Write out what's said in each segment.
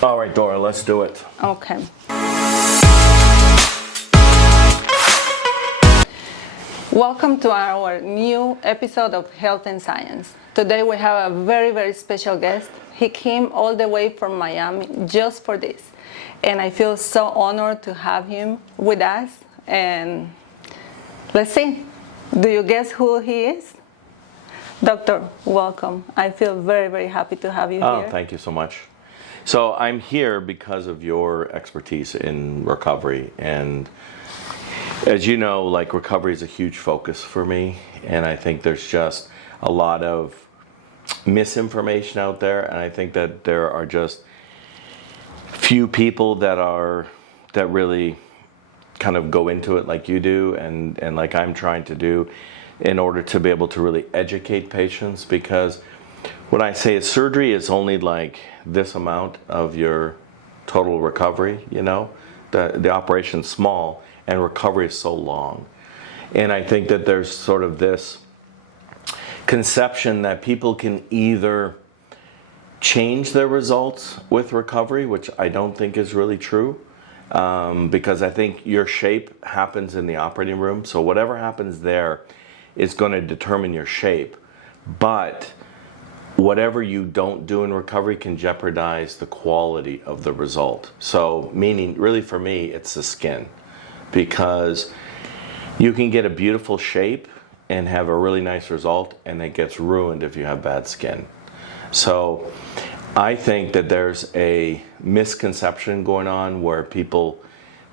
All right, Dora, let's do it. Okay. Welcome to our new episode of Health and Science. Today we have a very, very special guest. He came all the way from Miami just for this. And I feel so honored to have him with us. And let's see. Do you guess who he is? Doctor, welcome. I feel very, very happy to have you here. Oh, thank you so much. So I'm here because of your expertise in recovery. And as you know, like, recovery is a huge focus for me. And I think there's just a lot of misinformation out there. And I think that there are just few people that really kind of go into it like you do and like I'm trying to do, in order to be able to really educate patients. Because when I say surgery is only like this amount of your total recovery, you know, the operation's small and recovery is so long. And I think that there's sort of this conception that people can either change their results with recovery, which I don't think is really true, because I think your shape happens in the operating room. So whatever happens there is going to determine your shape. But whatever you don't do in recovery can jeopardize the quality of the result. So meaning, really for me, it's the skin. Because you can get a beautiful shape and have a really nice result, and it gets ruined if you have bad skin. So I think that there's a misconception going on where people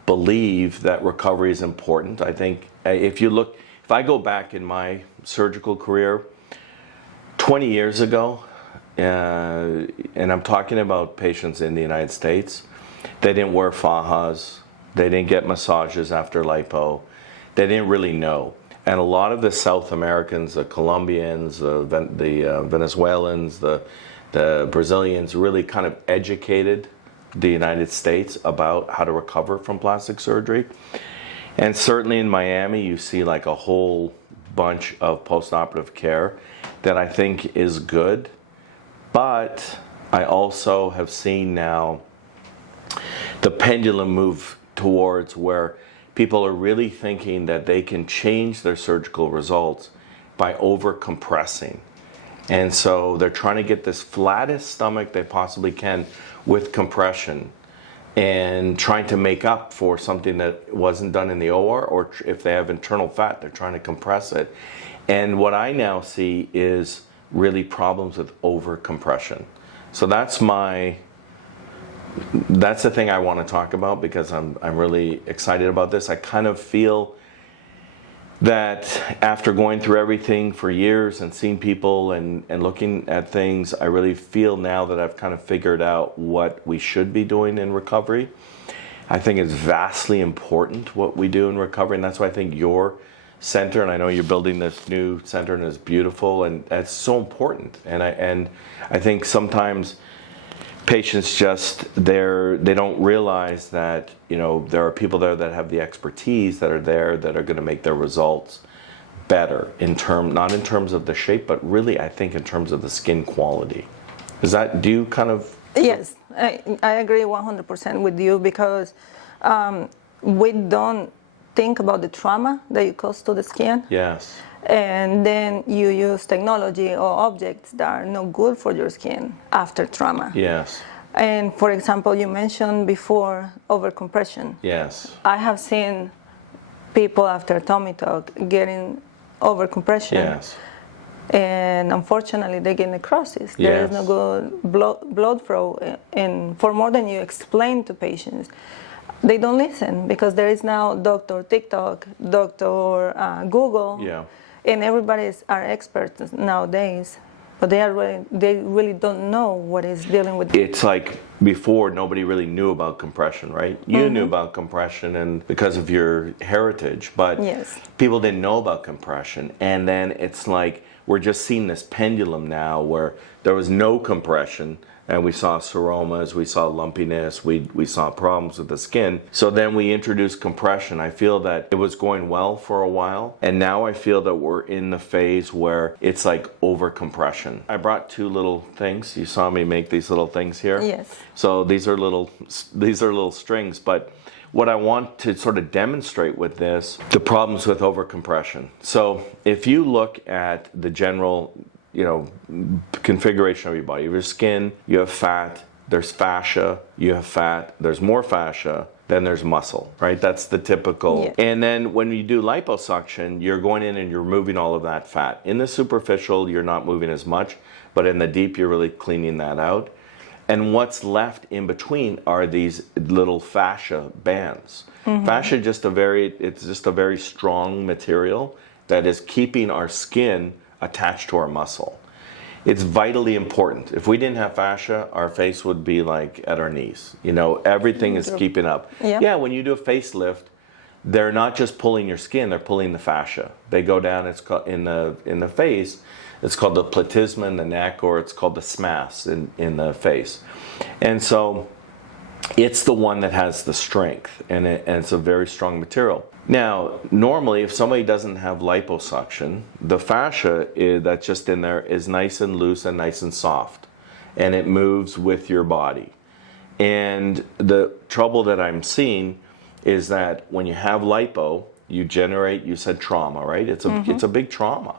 believe that recovery is important. I think if I go back in my surgical career 20 years ago, and I'm talking about patients in the United States, they didn't wear fajas, they didn't get massages after lipo, they didn't really know. And a lot of the South Americans, the Colombians, the Venezuelans, the Brazilians really kind of educated the United States about how to recover from plastic surgery. And certainly in Miami, you see like a whole bunch of post-operative care that I think is good. But I also have seen now the pendulum move towards where people are really thinking that they can change their surgical results by over-compressing. And so they're trying to get this flattest stomach they possibly can with compression, and trying to make up for something that wasn't done in the OR, or if they have internal fat, they're trying to compress it. And what I now see is really problems with over-compression. So that's the thing I want to talk about, because I'm really excited about this. I kind of feel that after going through everything for years and seeing people and looking at things, I really feel now that I've kind of figured out what we should be doing in recovery. I think it's vastly important what we do in recovery, and that's why I think your center, and I know you're building this new center and it's beautiful, and that's so important. And I think sometimes patients they don't realize that, you know, there are people there that have the expertise that are there that are going to make their results better not in terms of the shape, but really I think in terms of the skin quality. Do you kind of? Yes, I agree 100% with you, because we don't think about the trauma that you cause to the skin. Yes. And then you use technology or objects that are no good for your skin after trauma. Yes. And for example, you mentioned before overcompression. Yes. I have seen people after tummy tuck getting overcompression. Yes. And unfortunately, they get necrosis. Yes. There is no good blood flow. And for more than you explain to patients, they don't listen, because there is now Dr. TikTok, Dr. Google. Yeah. And everybody are experts nowadays, but they really don't know what is dealing with. It's like before, nobody really knew about compression, right? You knew about compression and because of your heritage, but yes, people didn't know about compression. And then it's like we're just seeing this pendulum now where there was no compression, and we saw seromas, we saw lumpiness, we saw problems with the skin. So then we introduced compression. I feel that it was going well for a while, and now I feel that we're in the phase where it's like overcompression. I brought two little things. You saw me make these little things here. Yes. So these are little strings, but what I want to sort of demonstrate with this, the problems with overcompression. So if you look at the general, configuration of your body, your skin, you have fat, there's fascia, you have fat, there's more fascia, then there's muscle, right? That's the typical. Yeah. And then when you do liposuction, you're going in and you're removing all of that fat. In the superficial, you're not moving as much, but in the deep, you're really cleaning that out. And what's left in between are these little fascia bands. Fascia is just a very strong material that is keeping our skin attached to our muscle. It's vitally important. If we didn't have fascia, our face would be like at our knees. Everything is keeping up. Yeah. When you do a facelift, they're not just pulling your skin, they're pulling the fascia. They go down, it's called, in the face, it's called the platysma in the neck, or it's called the SMAS in the face. And so it's the one that has the strength, and it's a very strong material. Now, normally, if somebody doesn't have liposuction, the fascia that's just in there is nice and loose and nice and soft, and it moves with your body. And the trouble that I'm seeing is that when you have lipo, you said trauma, right? It's a big trauma.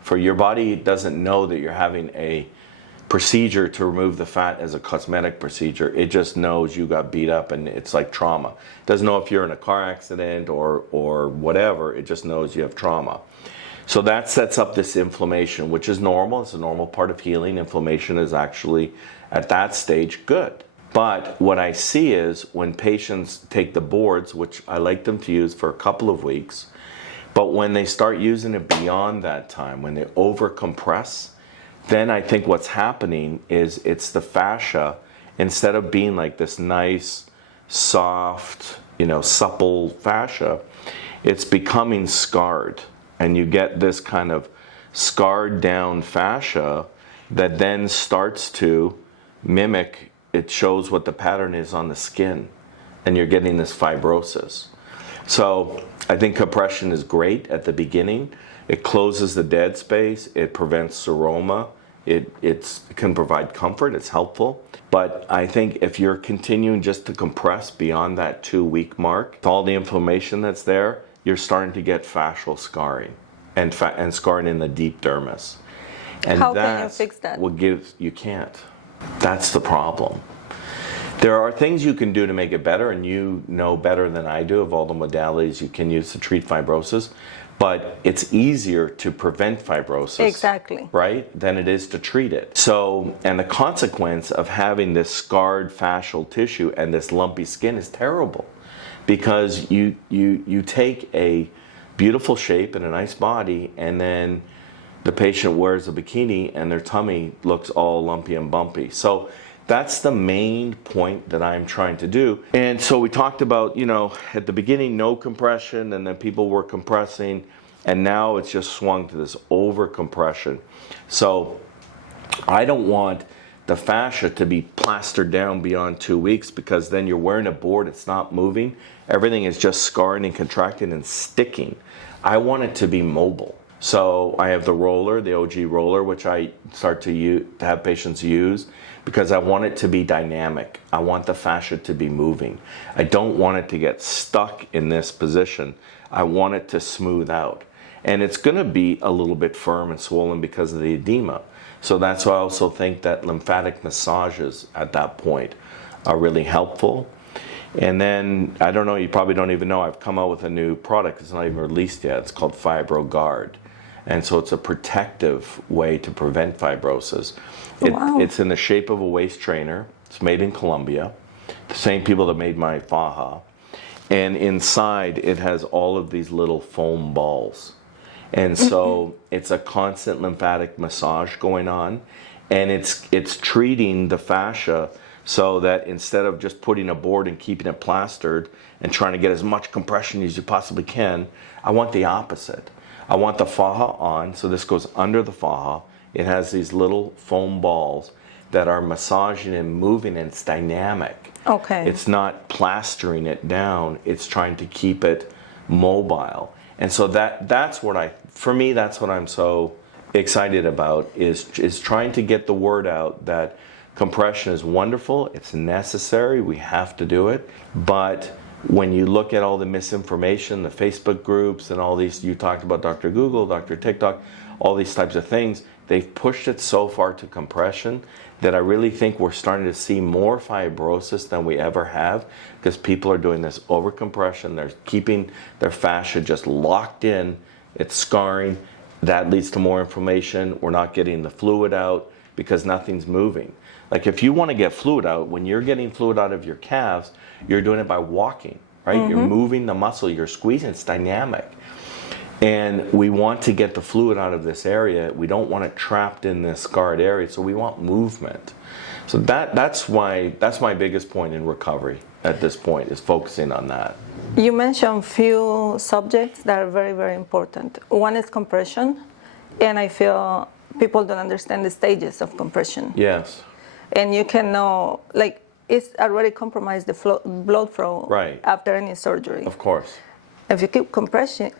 For your body, it doesn't know that you're having a procedure to remove the fat as a cosmetic procedure. It just knows you got beat up, and it's like trauma. It doesn't know if you're in a car accident or whatever. It just knows you have trauma. So that sets up this inflammation, which is normal. It's a normal part of healing. Inflammation is actually, at that stage, good. But what I see is when patients take the boards, which I like them to use for a couple of weeks, but when they start using it beyond that time, when they overcompress, then I think what's happening is it's the fascia, instead of being like this nice, soft, supple fascia, it's becoming scarred. And you get this kind of scarred down fascia that then starts to mimic, it shows what the pattern is on the skin. And you're getting this fibrosis. So I think compression is great at the beginning. It closes the dead space. It prevents seroma. It can provide comfort. It's helpful. But I think if you're continuing just to compress beyond that 2-week mark, with all the inflammation that's there, you're starting to get fascial scarring and scarring in the deep dermis. And how can you fix that? You can't. That's the problem. There are things you can do to make it better, and you know better than I do of all the modalities you can use to treat fibrosis, but it's easier to prevent fibrosis, exactly, right, than it is to treat it. So, and the consequence of having this scarred fascial tissue and this lumpy skin is terrible, because you take a beautiful shape and a nice body, and then the patient wears a bikini and their tummy looks all lumpy and bumpy. So that's the main point that I'm trying to do. And so we talked about, at the beginning, no compression, and then people were compressing, and now it's just swung to this over compression. So I don't want the fascia to be plastered down beyond 2 weeks, because then you're wearing a board, it's not moving. Everything is just scarring and contracting and sticking. I want it to be mobile. So I have the roller, the OG roller, which I start to have patients use, because I want it to be dynamic. I want the fascia to be moving. I don't want it to get stuck in this position. I want it to smooth out. And it's going to be a little bit firm and swollen because of the edema. So that's why I also think that lymphatic massages at that point are really helpful. And then, I don't know, you probably don't even know, I've come out with a new product. It's not even released yet. It's called FibroGuard. And so it's a protective way to prevent fibrosis. It's in the shape of a waist trainer. It's made in Colombia. The same people that made my faja. And inside it has all of these little foam balls. And so it's a constant lymphatic massage going on. And it's treating the fascia so that instead of just putting a board and keeping it plastered and trying to get as much compression as you possibly can, I want the opposite. I want the faja on, so this goes under the faja. It has these little foam balls that are massaging and moving, and it's dynamic. Okay. It's not plastering it down, it's trying to keep it mobile. And so that's what for me, that's what I'm so excited about, is trying to get the word out that compression is wonderful, it's necessary, we have to do it. But when you look at all the misinformation, the Facebook groups and all these, you talked about Dr. Google, Dr. TikTok, all these types of things, they've pushed it so far to compression that I really think we're starting to see more fibrosis than we ever have, because people are doing this overcompression, they're keeping their fascia just locked in, it's scarring, that leads to more inflammation, we're not getting the fluid out because nothing's moving. Like if you want to get fluid out, when you're getting fluid out of your calves, you're doing it by walking, right? Mm-hmm. You're moving the muscle, you're squeezing, it's dynamic. And we want to get the fluid out of this area. We don't want it trapped in this scarred area, so we want movement. So that's my biggest point in recovery at this point, is focusing on that. You mentioned few subjects that are very, very important. One is compression, and I feel people don't understand the stages of compression. Yes. And you can know, like, it's already compromised the blood flow right. after any surgery. Of course. If you keep compressing,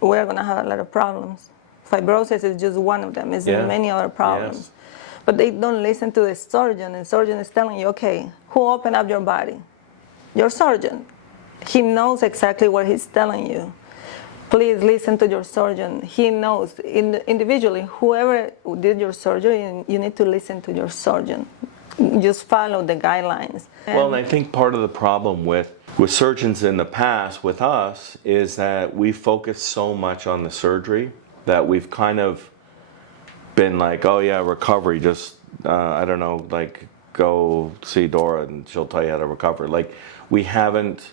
we're going to have a lot of problems. Fibrosis is just one of them. There's many other problems. Yes. But they don't listen to the surgeon. The surgeon is telling you, okay, who opened up your body? Your surgeon. He knows exactly what he's telling you. Please listen to your surgeon. He knows individually, whoever did your surgery, you need to listen to your surgeon. Just follow the guidelines. Well, and I think part of the problem with surgeons in the past, with us, is that we focus so much on the surgery that we've kind of been like, oh yeah, recovery, just, I don't know, like go see Dora and she'll tell you how to recover. Like we haven't,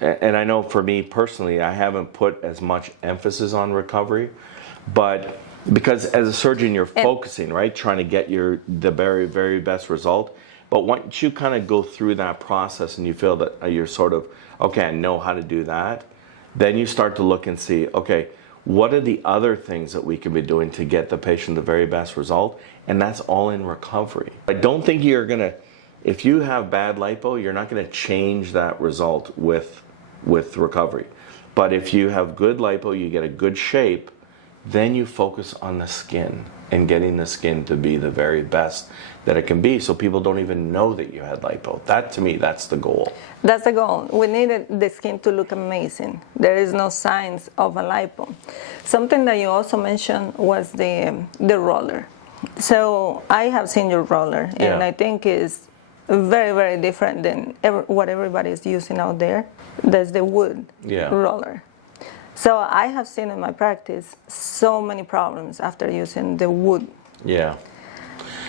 and I know for me personally, I haven't put as much emphasis on recovery, but because as a surgeon, you're focusing, right? Trying to get the very, very best result. But once you kind of go through that process and you feel that you're sort of, okay, I know how to do that, then you start to look and see, okay, what are the other things that we can be doing to get the patient the very best result? And that's all in recovery. I don't think you're going to, if you have bad lipo, you're not going to change that result with recovery. But if you have good lipo, you get a good shape, then you focus on the skin and getting the skin to be the very best that it can be, so people don't even know that you had lipo. That, to me, that's the goal. That's the goal. We needed the skin to look amazing. There is no signs of a lipo. Something that you also mentioned was the roller. So I have seen your roller, and I think it's very, very different than what everybody is using out there. That's the wood roller. So I have seen in my practice so many problems after using the wood. Yeah.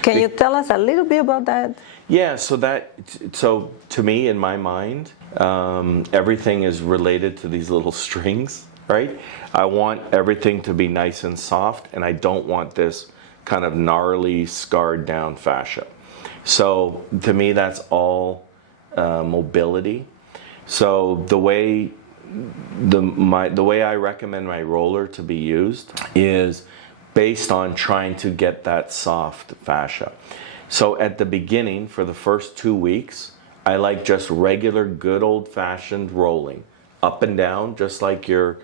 Can you tell us a little bit about that? Yeah, so to me, in my mind, everything is related to these little strings, right? I want everything to be nice and soft, and I don't want this kind of gnarly, scarred down fascia. So to me, that's all mobility. So the way I recommend my roller to be used is based on trying to get that soft fascia. So at the beginning, for the first 2 weeks, I like just regular, good old-fashioned rolling, up and down, just like you're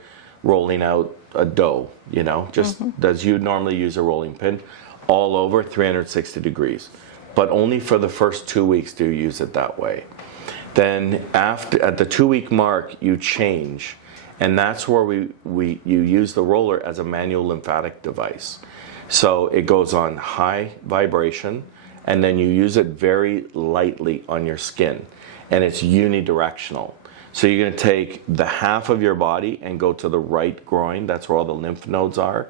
rolling out a dough, you know, just as you normally use a rolling pin, all over 360 degrees. But only for the first 2 weeks do you use it that way. Then at the 2 week mark, you change. And that's where you use the roller as a manual lymphatic device. So it goes on high vibration, and then you use it very lightly on your skin. And it's unidirectional. So you're going to take the half of your body and go to the right groin. That's where all the lymph nodes are.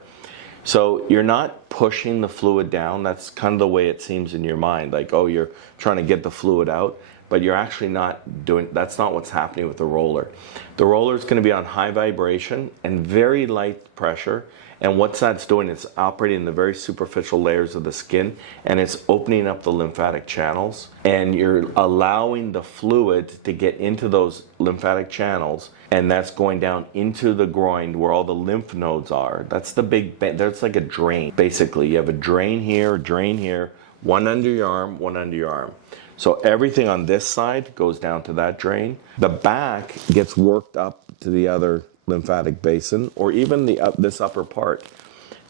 So you're not pushing the fluid down. That's kind of the way it seems in your mind. Like, oh, you're trying to get the fluid out. But you're actually not doing, that's not what's happening with the roller. The roller is going to be on high vibration and very light pressure. And what that's doing is operating in the very superficial layers of the skin, and it's opening up the lymphatic channels. And you're allowing the fluid to get into those lymphatic channels, and that's going down into the groin where all the lymph nodes are. That's the big, that's like a drain. Basically, you have a drain here, one under your arm, one under your arm. So everything on this side goes down to that drain. The back gets worked up to the other lymphatic basin, or even this upper part.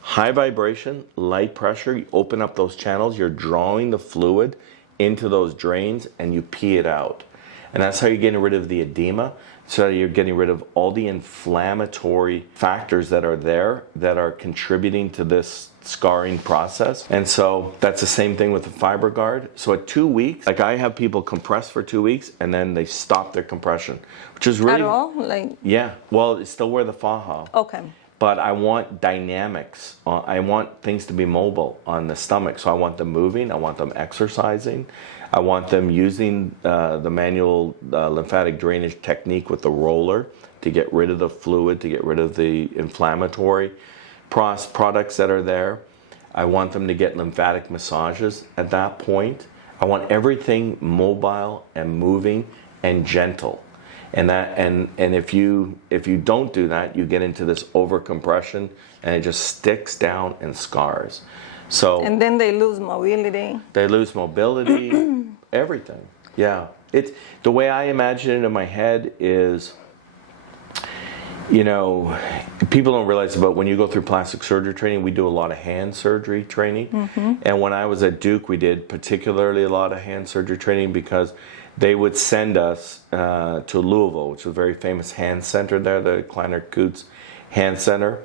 High vibration, light pressure, you open up those channels, you're drawing the fluid into those drains and you pee it out. And that's how you're getting rid of the edema. So you're getting rid of all the inflammatory factors that are there that are contributing to this scarring process. And so that's the same thing with the FibroGuard. So at 2 weeks, like I have people compress for 2 weeks and then they stop their compression, which is really... At all? Like... Yeah. Well, it's still wear the faja. Okay. But I want dynamics. I want things to be mobile on the stomach. So I want them moving. I want them exercising. I want them using the manual lymphatic drainage technique with the roller to get rid of the fluid, to get rid of the inflammatory products that are there. I want them to get lymphatic massages at that point. I want everything mobile and moving and gentle. And if you don't do that, you get into this overcompression and it just sticks down and scars. So and then they lose mobility. They lose mobility, everything. Yeah. It's the way I imagine it in my head is, you know, people don't realize about when you go through plastic surgery training, we do a lot of hand surgery training. Mm-hmm. And when I was at Duke, we did particularly a lot of hand surgery training because they would send us to Louisville, which is a very famous hand center there, the Kleiner Kutz Hand Center.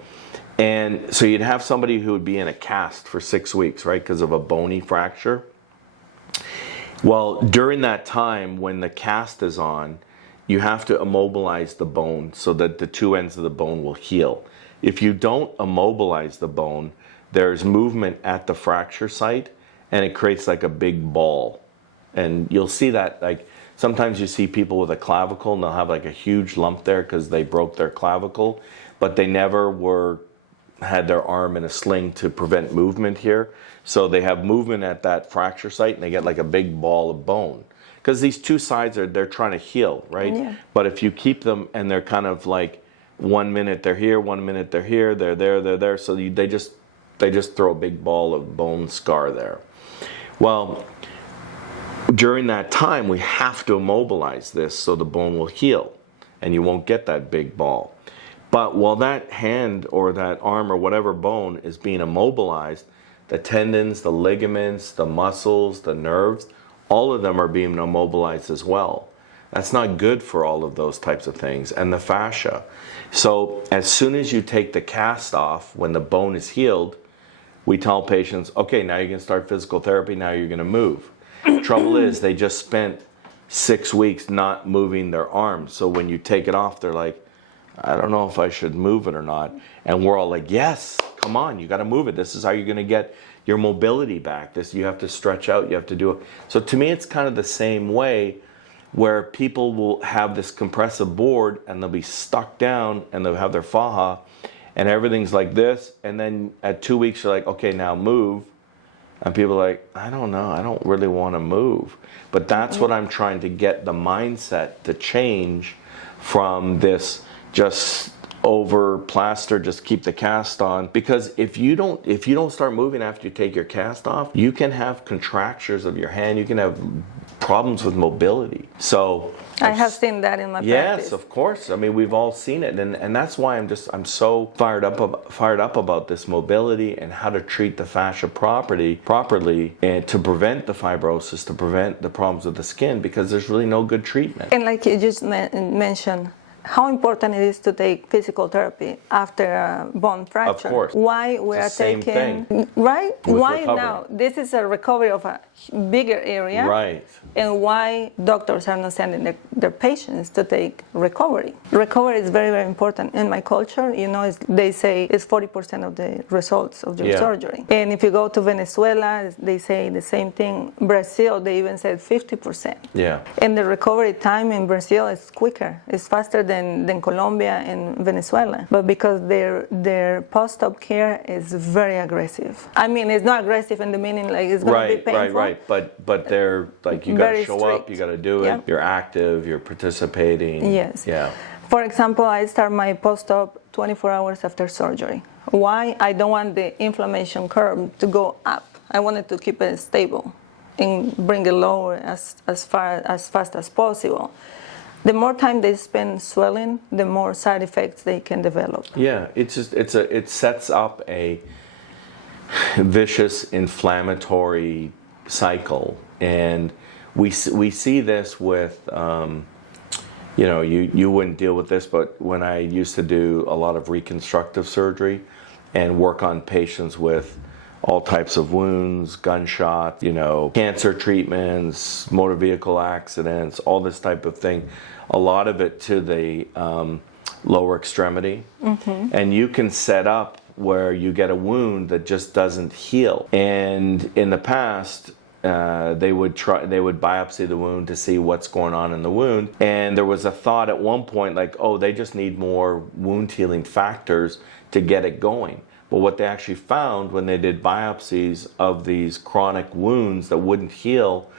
And so you'd have somebody who would be in a cast for 6 weeks, right, because of a bony fracture. Well, during that time when the cast is on, you have to immobilize the bone so that the two ends of the bone will heal. If you don't immobilize the bone, there's movement at the fracture site and it creates like a big ball. And you'll see that, like, sometimes you see people with a clavicle and they'll have like a huge lump there because they broke their clavicle, but they never had their arm in a sling to prevent movement here. So they have movement at that fracture site and they get like a big ball of bone. Because these two sides they're trying to heal, right? Yeah. But if you keep them and they're kind of like 1 minute they're here, 1 minute they're here, they're there. So they just throw a big ball of bone scar there. Well, during that time, we have to immobilize this so the bone will heal and you won't get that big ball. But while that hand or that arm or whatever bone is being immobilized, the tendons, the ligaments, the muscles, the nerves, all of them are being immobilized as well. That's not good for all of those types of things. And the fascia. So as soon as you take the cast off, when the bone is healed, we tell patients, okay, now you can start physical therapy, now you're going to move. Trouble is, they just spent 6 weeks not moving their arms. So when you take it off, they're like, I don't know if I should move it or not. And we're all like, yes, come on, you got to move it. This is how you're going to get your mobility back. This, you have to stretch out, you have to do it. So to me, it's kind of the same way where people will have this compressive board and they'll be stuck down and they'll have their faja and everything's like this. And then at 2 weeks, you're like, okay, now move. And people are like, I don't know, I don't really want to move. But that's what I'm trying to get the mindset to change from this just over plaster, just keep the cast on. Because if you don't start moving after you take your cast off, you can have contractures of your hand, you can have problems with mobility. So I have seen that in my practice. Yes, of course. I mean, we've all seen it, and that's why I'm so fired up about this mobility and how to treat the fascia properly and to prevent the fibrosis, to prevent the problems with the skin, because there's really no good treatment. And like you just mentioned, how important it is to take physical therapy after a bone fracture. Of course. Why we are taking, thing right? Why recovery. now? This is a recovery of a bigger area. Right. And why doctors are not sending their patients to take recovery. Recovery is very, very important. In my culture, you know, they say it's 40% of the results of your surgery. And if you go to Venezuela, they say the same thing. Brazil, they even said 50%. Yeah. And the recovery time in Brazil is quicker. It's faster than Colombia and Venezuela. But because their post-op care is very aggressive. I mean, it's not aggressive in the meaning like it's going to be painful. Right. But they're like, you got to show up, you got to do it. Yeah. You're active, you're participating. Yes. Yeah. For example, I start my post-op 24 hours after surgery. Why? I don't want the inflammation curve to go up. I wanted to keep it stable and bring it lower as fast as possible. The more time they spend swelling, the more side effects they can develop. Yeah, it sets up a vicious inflammatory cycle, and we see this with you wouldn't deal with this, but when I used to do a lot of reconstructive surgery and work on patients with all types of wounds, gunshot, cancer treatments, motor vehicle accidents, all this type of thing, a lot of it to the lower extremity. And you can set up where you get a wound that just doesn't heal. And in the past, they would biopsy the wound to see what's going on in the wound. And there was a thought at one point like, oh, they just need more wound healing factors to get it going. But what they actually found when they did biopsies of these chronic wounds that wouldn't heal,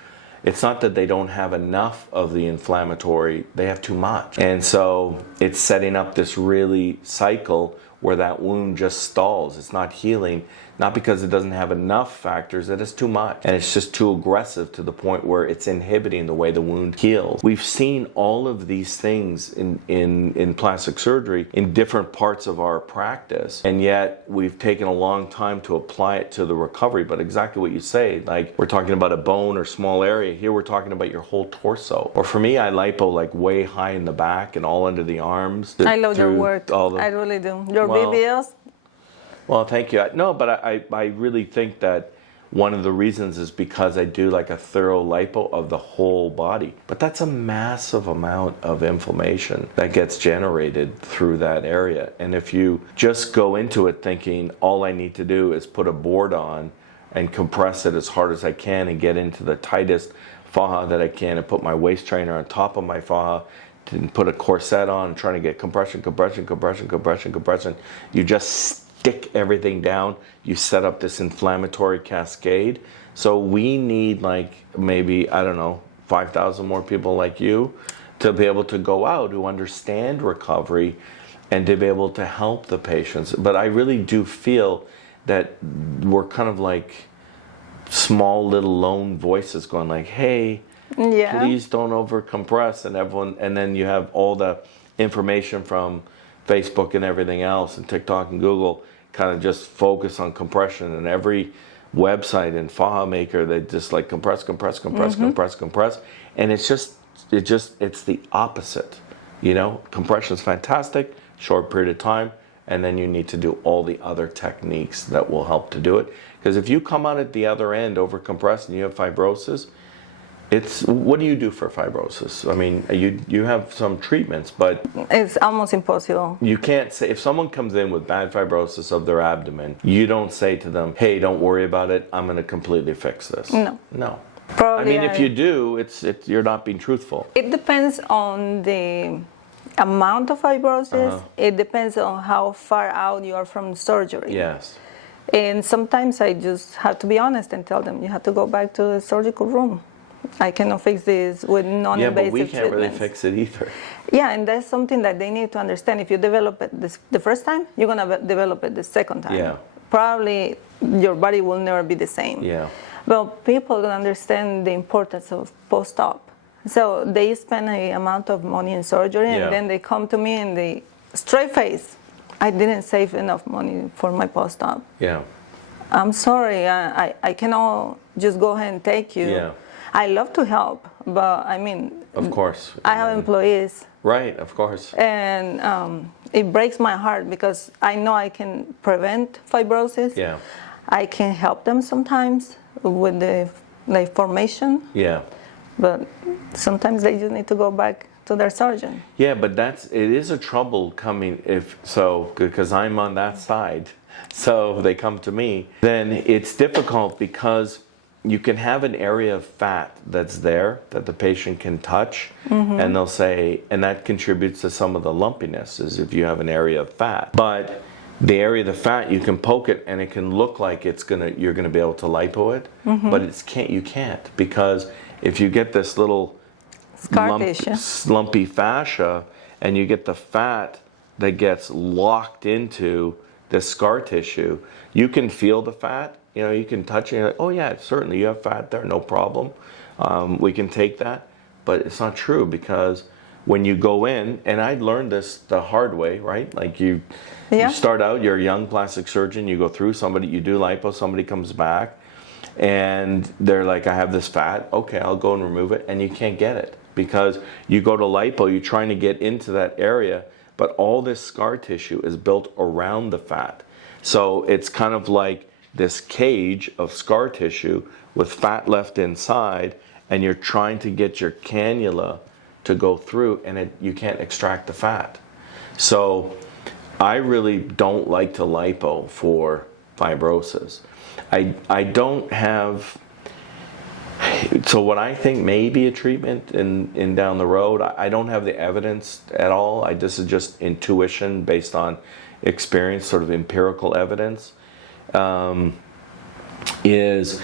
it's not that they don't have enough of the inflammatory, they have too much. And so it's setting up this really cycle where that wound just stalls. It's not healing, not because it doesn't have enough factors, that it's too much. And it's just too aggressive to the point where it's inhibiting the way the wound heals. We've seen all of these things in plastic surgery in different parts of our practice. And yet we've taken a long time to apply it to the recovery. But exactly what you say, like we're talking about a bone or small area. Here we're talking about your whole torso. Or for me, I lipo like way high in the back and all under the arms. I love your work. I really do. Your videos. Well, thank you. No, but I really think that one of the reasons is because I do like a thorough lipo of the whole body. But that's a massive amount of inflammation that gets generated through that area. And if you just go into it thinking all I need to do is put a board on and compress it as hard as I can and get into the tightest faja that I can and put my waist trainer on top of my faja and put a corset on and trying to get compression, you just stick everything down, you set up this inflammatory cascade. So we need like maybe, 5,000 more people like you to be able to go out who understand recovery and to be able to help the patients. But I really do feel that we're kind of like small little lone voices going like, hey, please don't overcompress, and then you have all the information from Facebook and everything else and TikTok and Google kind of just focus on compression, and every website and faja maker they just like compress, and it's the opposite. Compression is fantastic, short period of time, and then you need to do all the other techniques that will help to do it. Because if you come out at the other end overcompressed and you have fibrosis, what do you do for fibrosis? I mean, you have some treatments, but it's almost impossible. You can't say, if someone comes in with bad fibrosis of their abdomen, you don't say to them, hey, don't worry about it, I'm going to completely fix this. No. Probably if you do, you're not being truthful. It depends on the amount of fibrosis. It depends on how far out you are from surgery. Yes. And sometimes I just have to be honest and tell them, you have to go back to the surgical room. I cannot fix this with non-invasive treatments. Yeah, but we can't really fix it either. Yeah, and that's something that they need to understand. If you develop it the first time, you're going to develop it the second time. Yeah. Probably your body will never be the same. Yeah. Well, people don't understand the importance of post-op. So they spend an amount of money in surgery, and then they come to me and they straight face, I didn't save enough money for my post-op. Yeah. I'm sorry, I cannot just go ahead and take you. Yeah. I love to help, but of course, I have employees. Right, of course. And it breaks my heart because I know I can prevent fibrosis. Yeah. I can help them sometimes with the formation. Yeah. But sometimes they just need to go back to their surgeon. Yeah, but it is a trouble coming because I'm on that side. So they come to me, then it's difficult because you can have an area of fat that's there that the patient can touch, and they'll say, and that contributes to some of the lumpiness is if you have an area of fat. But the area of the fat, you can poke it and it can look like you're gonna be able to lipo it, but you can't, because if you get this little lumpy fascia and you get the fat that gets locked into the scar tissue, you can feel the fat You know, you can touch it, and you're like, oh yeah, certainly you have fat there, no problem. We can take that. But it's not true, because when you go in, and I learned this the hard way, right? Like you start out, you're a young plastic surgeon, you go through somebody, you do lipo, somebody comes back, and they're like, I have this fat, okay, I'll go and remove it, and you can't get it. Because you go to lipo, you're trying to get into that area, but all this scar tissue is built around the fat. So it's kind of like this cage of scar tissue with fat left inside, and you're trying to get your cannula to go through, and you can't extract the fat. So I really don't like to lipo for fibrosis. I don't have, so what I think may be a treatment in down the road, I don't have the evidence at all. This is just intuition based on experience, sort of empirical evidence, is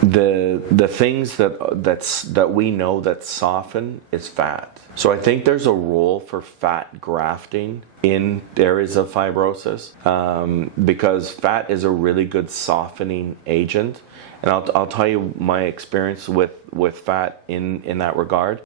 the things that we know that soften is fat. So I think there's a role for fat grafting in areas of fibrosis, because fat is a really good softening agent. And I'll tell you my experience with fat in that regard.